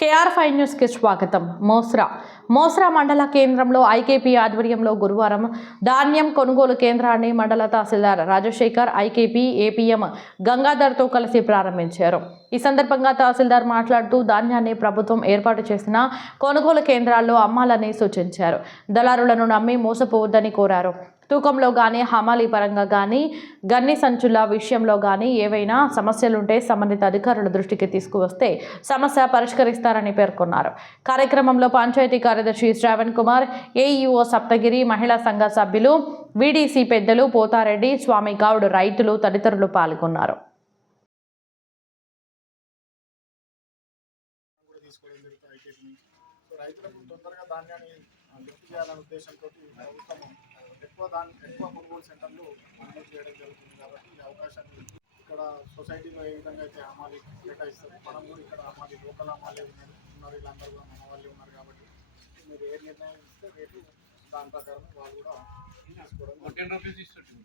KR five న్యూస్కి స్వాగతం. మోస్రా. మోస్రా మండల కేంద్రంలో ఐకేపీ ఆధ్వర్యంలో గురువారం ధాన్యం కొనుగోలు కేంద్రాన్ని మండల తహసీల్దార్ రాజశేఖర్ ఐకేపీ ఏపీఎం గంగాధర్తో కలిసి ప్రారంభించారు. ఈ సందర్భంగా తహసీల్దార్ మాట్లాడుతూ ధాన్యాన్ని ప్రభుత్వం ఏర్పాటు చేసిన కొనుగోలు కేంద్రాల్లో అమ్మాలని సూచించారు. దళారులను నమ్మి మోసపోవద్దని కోరారు. తూకంలో కానీ హమాలీ పరంగా కానీ గన్ని సంచుల విషయంలో కానీ ఏవైనా సమస్యలుంటే సంబంధిత అధికారుల దృష్టికి తీసుకువస్తే సమస్య పరిష్కరిస్తారని పేర్కొన్నారు. కార్యక్రమంలో పంచాయతీ కార్యదర్శి శ్రావణ్ కుమార్ ఏఈఓ సప్తగిరి మహిళా సంఘ సభ్యులు వీడీసీ పెద్దలు పోతారెడ్డి స్వామి గౌడ్ రైతులు తదితరులు పాల్గొన్నారు. సో రైతులకు తొందరగా ధాన్యాన్ని లిఫ్ట్ చేయాలనే ఉద్దేశంతో ప్రభుత్వం ఎక్కువ దాని ఎక్కువ కొనుగోలు సెంటర్లు అమలు చేయడం జరుగుతుంది కాబట్టి ఈ అవకాశాన్ని ఇక్కడ సొసైటీలో ఏ విధంగా అయితే అమ్మాలి కేటాయిస్తారు మనం కూడా ఇక్కడ అమ్మాలి లోకల్ అమ్మాలి ఉన్నారు ఉన్నారు వీళ్ళందరూ కూడా మన వాళ్ళే ఉన్నారు కాబట్టి మీరు ఏ నిర్ణయం ఇస్తే రేటు దాని ప్రకారం వాళ్ళు కూడా తీసుకోవడం జరుగుతుంది.